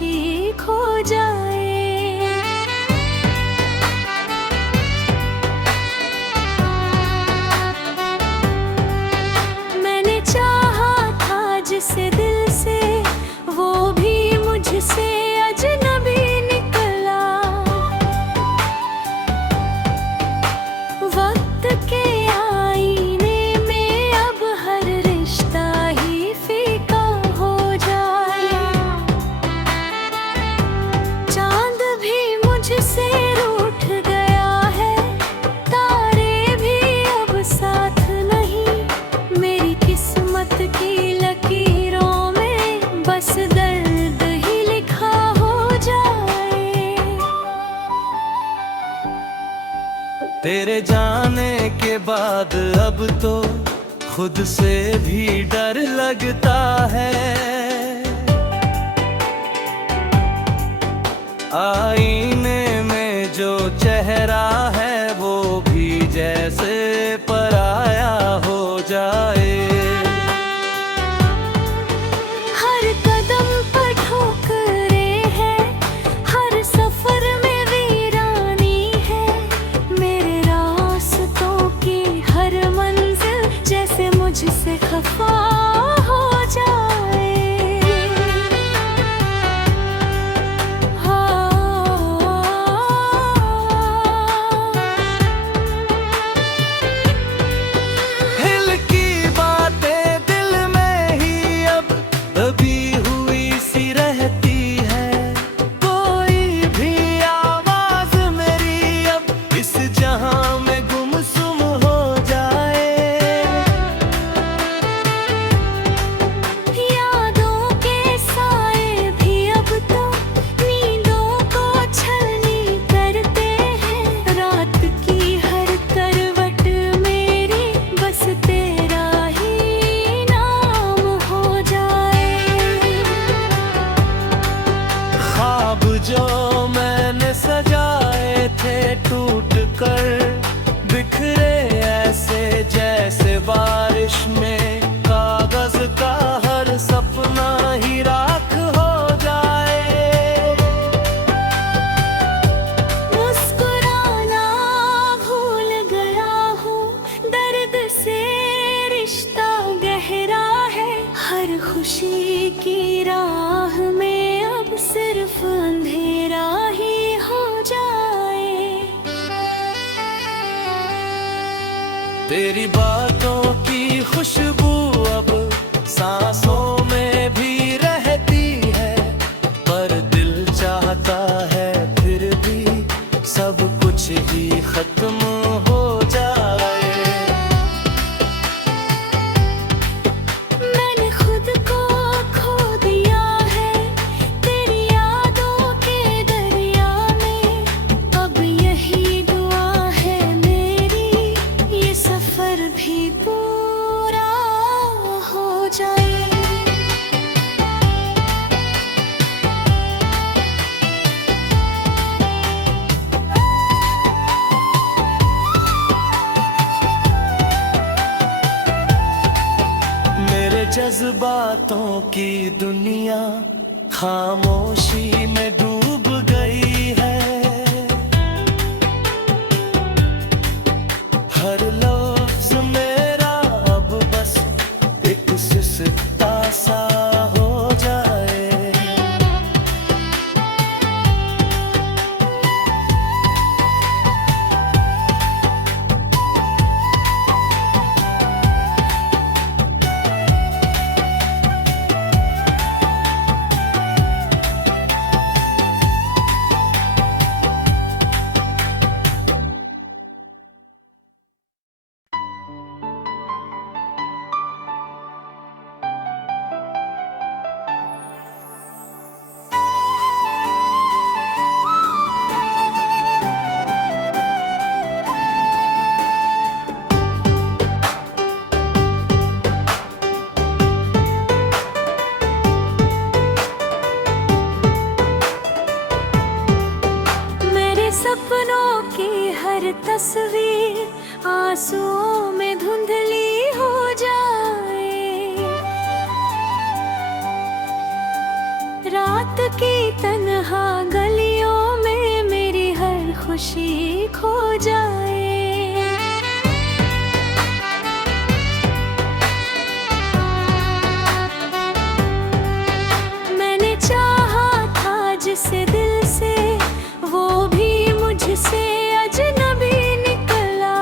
खुशी खो जाए। मैंने चाहा था जिसे दिल से, वो भी मुझसे अजनबी निकला। वक्त के आईने में अब हर रिश्ता ही फीका हो जाए। चांद भी मुझसे रूठ गया है, तारे भी अब साथ नहीं। मेरी किस्मत की लकीरों में बस दर्द ही लिखा हो जाए। तेरे जाने के बाद अब तो खुद से भी डर लगता है। आईने में जो चेहरा है वो भी जैसे पराया हो जाए। हर कदम पर ठोकरें हैं, हर सफर में वीरानी है। मेरे रास्तों की हर मंजिल जैसे मुझसे खफा हो जाए। दिल की बातें दिल में ही अब दबी हुई सी रहती है। कोई भी आवाज मेरी अब इस जहां में गुमसुम हो जाए। यादों के साए भी अब तो नींदों को छलनी करते हैं। रात की हर करवट मेरी बस तेरा ही नाम हो जाए। ख्वाब जो मैंने सजाए थे टूट कर बिखरे ऐसे जैसे बारिश में कागज का हर सपना ही राख हो जाए। मुस्कुराना भूल गया हूँ, दर्द से रिश्ता गहरा है। हर खुशी की राह में अब सिर्फ अंधेरा ही हो जाए। तेरी बातों की खुशबू अब सांसों में भी रहती है। पर दिल चाहता है फिर भी सब कुछ ही खत्म हो जाए। मैंने खुद को खो दिया है तेरी यादों के दरिया में। अब यही दुआ है मेरी, ये सफर भी पूरा हो जाए। मेरे जज्बातों की दुनिया खामोशी में डूब गई है। हर लफ्ज मेरा अब बस एक सिसका सा हो जाए। तस्वीर आंसुओं में धुंधली हो जाए। रात की तन्हा गलियों में मेरी हर खुशी खो जाए। मैंने चाहा था जिसे दिल से, वो भी मुझसे अजनबी निकला।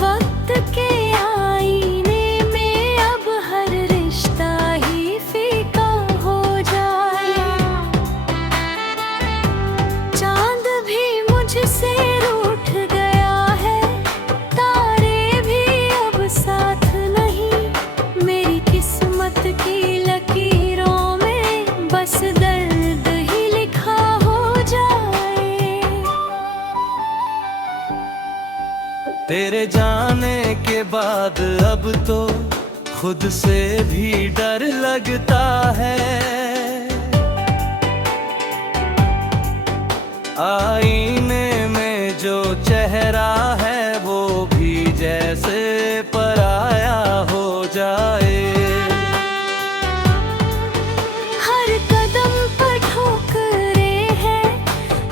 वक्त के आईने में अब हर रिश्ता ही फीका हो जाए। चांद भी मुझसे रूठ गया है, तारे भी अब साथ नहीं। मेरी किस्मत की लकीरों में बस दर्द ही लिखा हो जाए। तेरे जाने के बाद अब तो खुद से भी डर लगता है। आईने में जो चेहरा है वो भी जैसे पराया हो जाए। हर कदम पर ठोकरें हैं,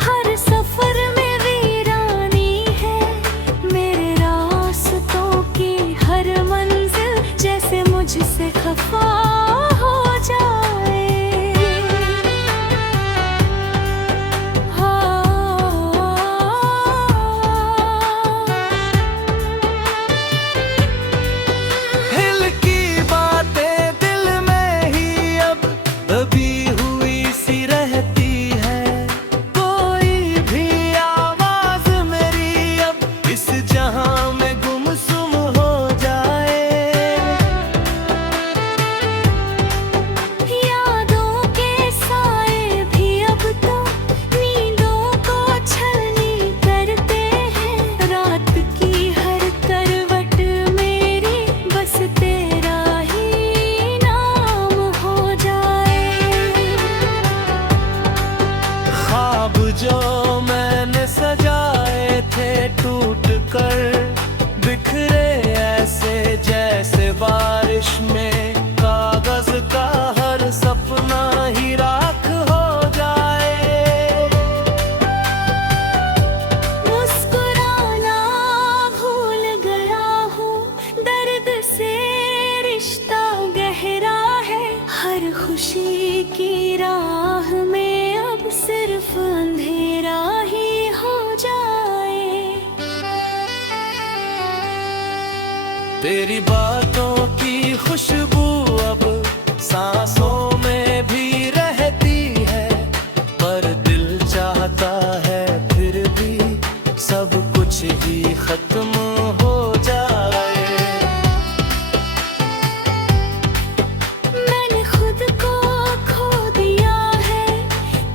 हर सफर में वीरानी है। मेरे रास्तों की हर मंजिल जैसे मुझसे खफा हो जाए। हिल की बातें दिल में ही अब दबी हुई सी रहती है। कोई भी आवाज मेरी अब इस जहां में गुमसुम हो जाए। यादों के साए भी अब तो नींदों को छलनी करते हैं। रात की हर करवट मेरी बस तेरा ही नाम हो जाए। ख्वाब जो मैंने सजाए थे टूट कर बिखरे ऐसे जैसे बारिश में कागज का हर सपना ही राख हो जाए। मुस्कुराना भूल गया हूँ, दर्द से रिश्ता गहरा है। हर खुशी की राह में अब सिर्फ अंधेरा ही हो जाए। तेरी बातों की खुशबू अब सांसों में भी रहती है। पर दिल चाहता है फिर भी सब कुछ ही खत्म हो जाए। मैंने खुद को खो दिया है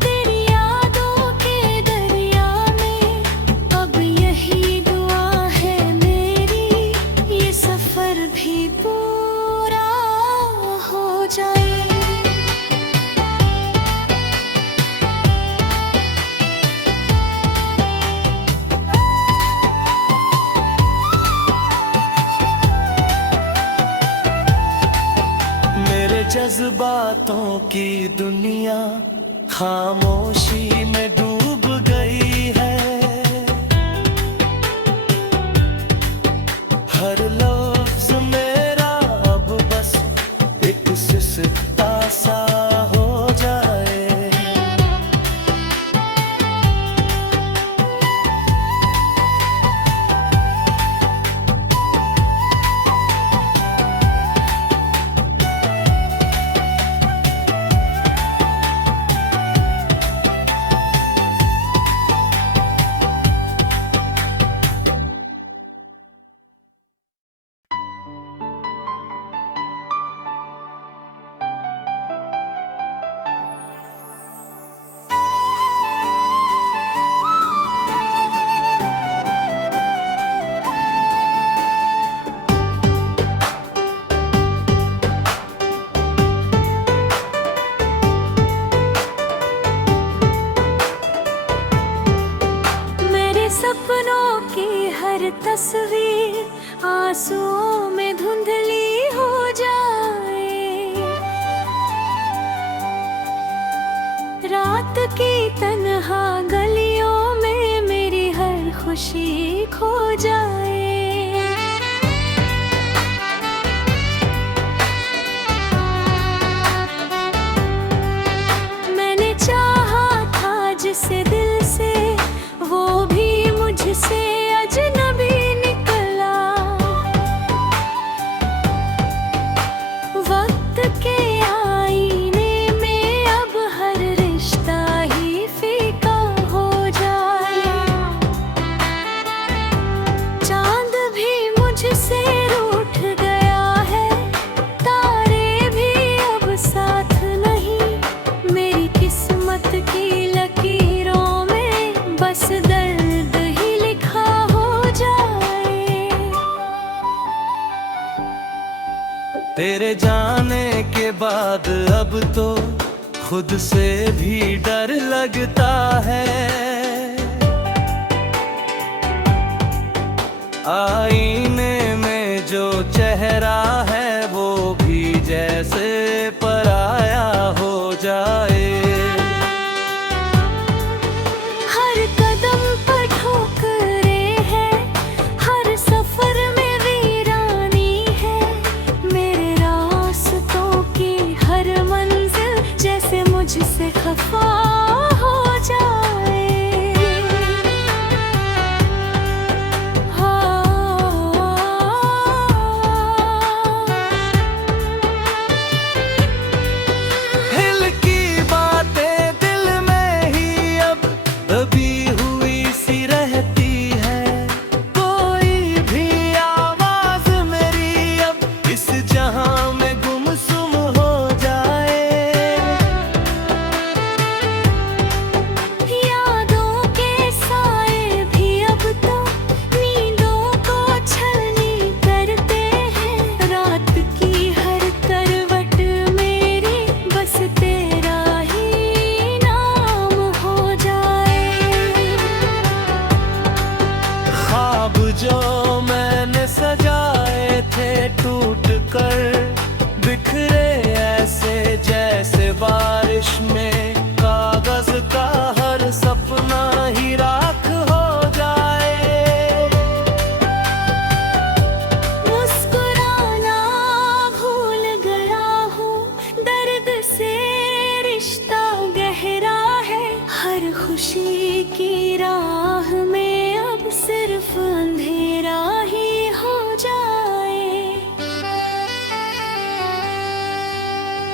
तेरी यादों के दरिया में। अब यही दुआ है मेरी, ये सफर भी पूरा हो जाए। मेरे जज्बातों की दुनिया खामोशी में डूब गई है। हर लफ्ज मेरा अब बस एक सिसका सा हो जाए। तस्वीर आंसुओं में धुंधली हो जाए। की तन्हा गलियों में मेरी हर खुशी खो जाए। मैंने चाहा था जिसे दिल से, वो भी मुझसे अजनबी निकला। वक्त के आईने में अब हर रिश्ता ही फीका हो जाए। चांद भी मुझसे रूठ गया है, तारे भी अब साथ नहीं। मेरी किस्मत की लकीरों में बस दर्द ही लिखा हो जाए। तेरे जाने के बाद अब तो खुद से भी डर लगता है। आईने में जो चेहरा है वो भी जैसे पराया हो जाए। हर कदम पर ठोकरें हैं, हर सफर में वीरानी है। मेरे रास्तों की हर मंजिल जैसे मुझसे खफा हो जाए। दिल की बातें दिल में ही अब दबी हुई सी रहती है। कोई भी आवाज मेरी अब इस जहां में गुमसुम हो जाए। यादों के साए भी अब तो नींदों को छलनी करते हैं। रात की हर करवट मेरी बस तेरा ही नाम हो जाए। ख्वाब जो मैंने सजाए थे टूट कर बिखरे ऐसे जैसे बारिश में कागज का हर सपना ही राख हो जाए। मुस्कुराना भूल गया हूँ, दर्द से रिश्ता गहरा है। हर खुशी की राह में अब सिर्फ अंधेरा ही हो जाए।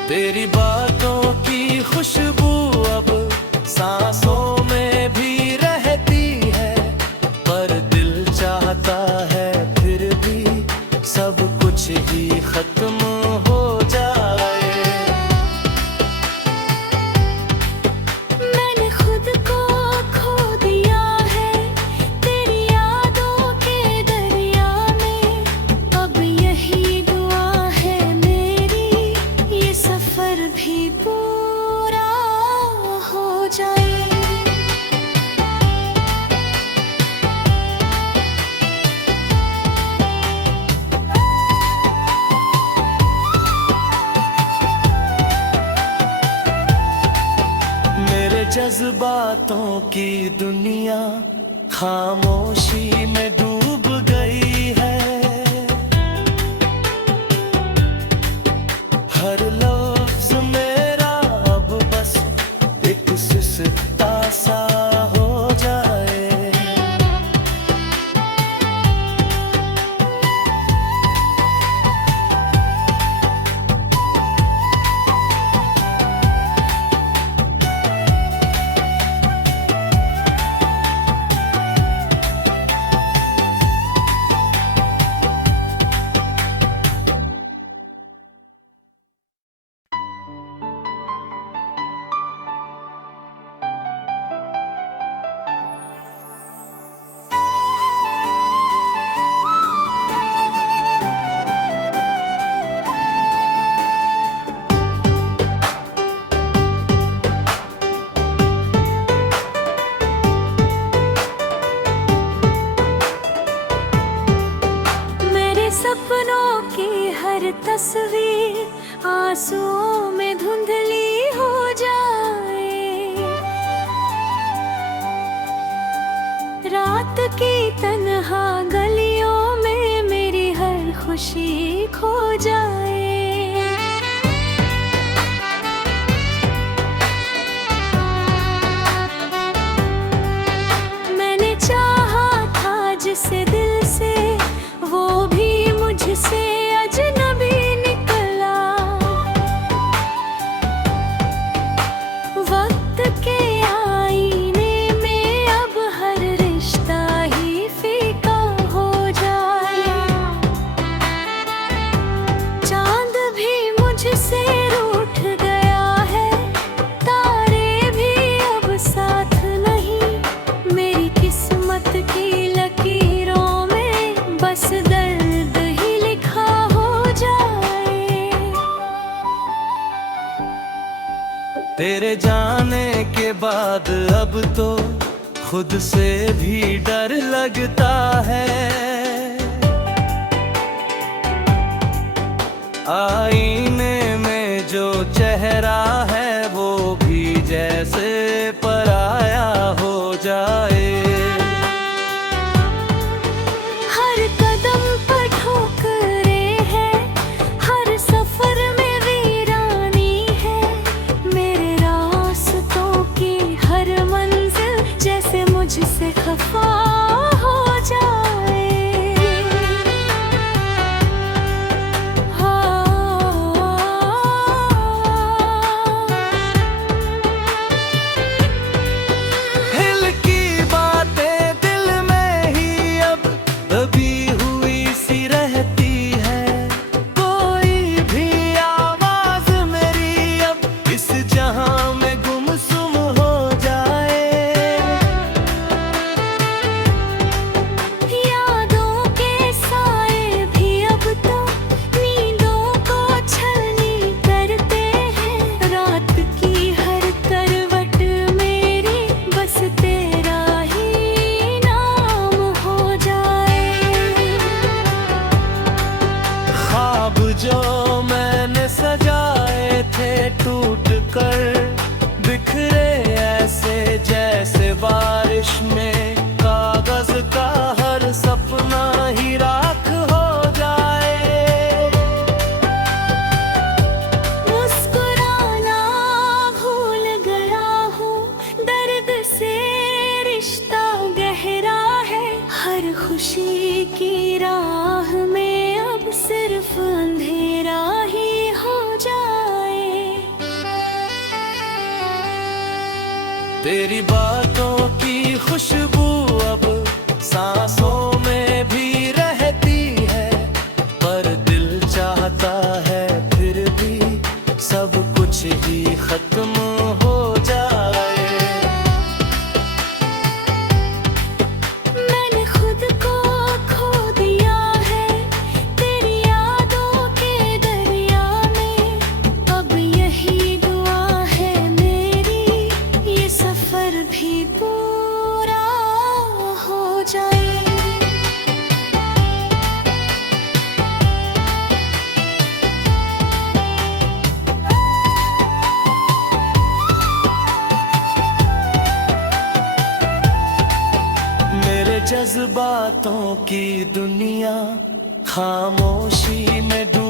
तेरी बातों की खुशबू अब सांसों में भी रहती है। पर दिल चाहता है फिर भी सब कुछ ही खत्म हो जाए। मैंने खुद को खो दिया है तेरी यादों के दरिया में। अब यही दुआ है मेरी, ये सफर भी पूरा हो जाए। मेरे जज्बातों की दुनिया खामोशी में डूब गई है। हर लफ्ज मेरा अब बस एक सिसता सा हो जाए। तस्वीर आंसुओं में धुंधली हो जाए। वक्त की तन्हा गलियों में मेरी हर खुशी खो जाए। मैंने चाहा था जिसे दिल से, वो भी मुझसे अजनबी निकला। वक्त के आईने में अब हर रिश्ता ही फीका हो जाए। चांद भी मुझसे रूठ गया है, तारे भी अब साथ नहीं। मेरी किस्मत की लकीरों में बस दर्द ही लिखा हो जाए। तेरे जाने के बाद अब तो खुद से भी डर लगता है। आईने में जो चेहरा है वो भी जैसे पराया हो जाए। हर कदम पर ठोकरें हैं, हर सफर में वीरानी है। मेरे रास्तों की हर मंजिल जैसे मुझसे खफा हो जाए। हिल की बातें दिल में ही अब दबी हुई सी रहती है। कोई भी आवाज मेरी अब इस जहां में गुमसुम हो जाए। यादों के साए भी अब तो नींदों को छलनी करते हैं। रात की हर करवट मेरी बस तेरा ही नाम हो जाए। ख्वाब जो मैंने सजाए थे टूट कर बिखरे ऐसे जैसे बारिश में कागज का हर सपना ही राख हो जाए। मुस्कुराना भूल गया हूँ, दर्द से रिश्ता गहरा है। हर खुशी की राह में अब सिर्फ अंधेरा ही हो जाए। तेरी बातों की खुशबू अब सांसों में भी रहती है। पर दिल चाहता है फिर भी सब कुछ ही खत्म हो जाए। मैंने खुद को खो दिया है तेरी यादों के दरिया में। अब यही दुआ है मेरी, ये सफर भी पूरा हो जाए। मेरे जज्बातों की दुनिया खामोशी में डूब